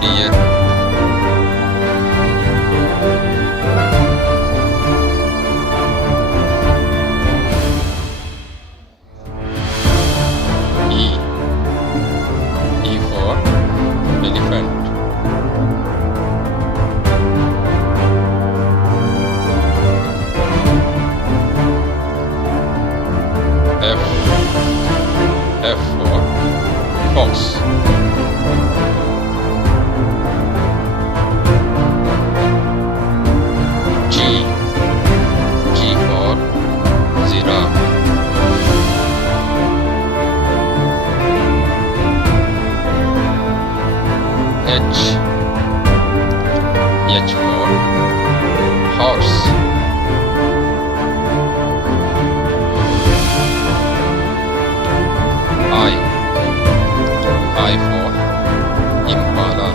deer. E. E for elephant. F. F for fox. G. G for giraffe. H. H for horse. I for impala.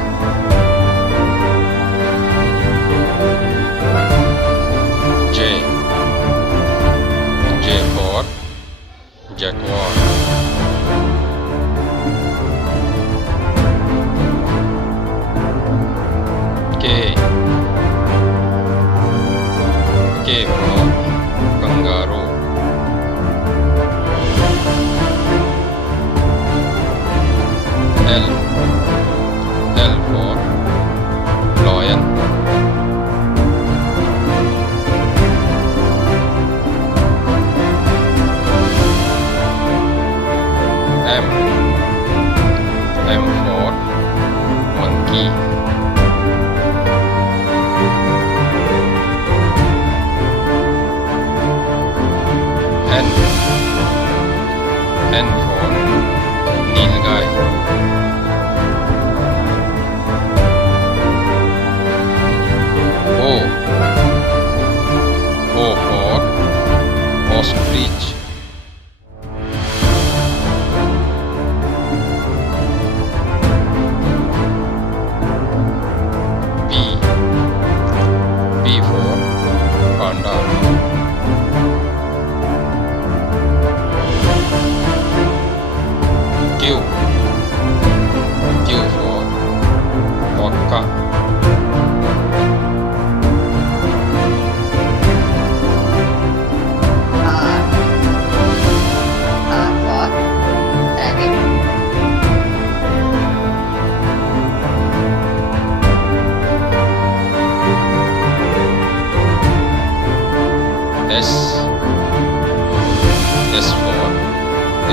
J. J for jaguar. K. K for kangaroo. L. L for lion. M. M for monkey. N. N for nilgai. O. O for ostrich. P. P for panda. Q. Q for vodka. S. S for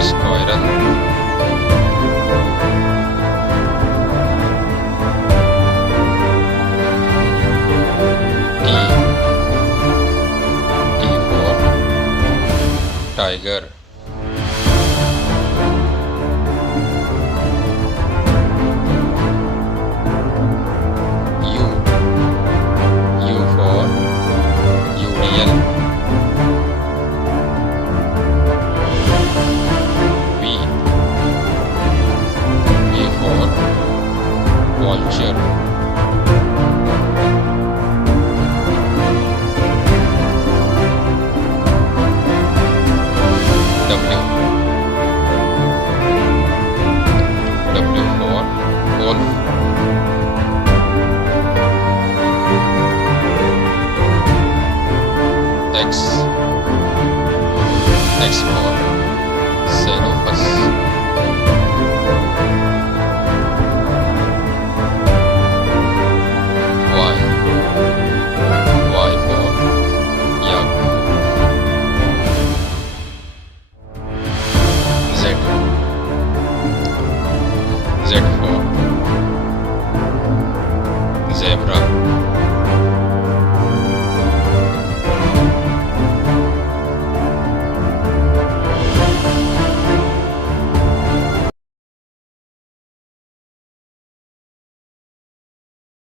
squirrel. T. T for tiger. U. U for uriel. V. V for vulture.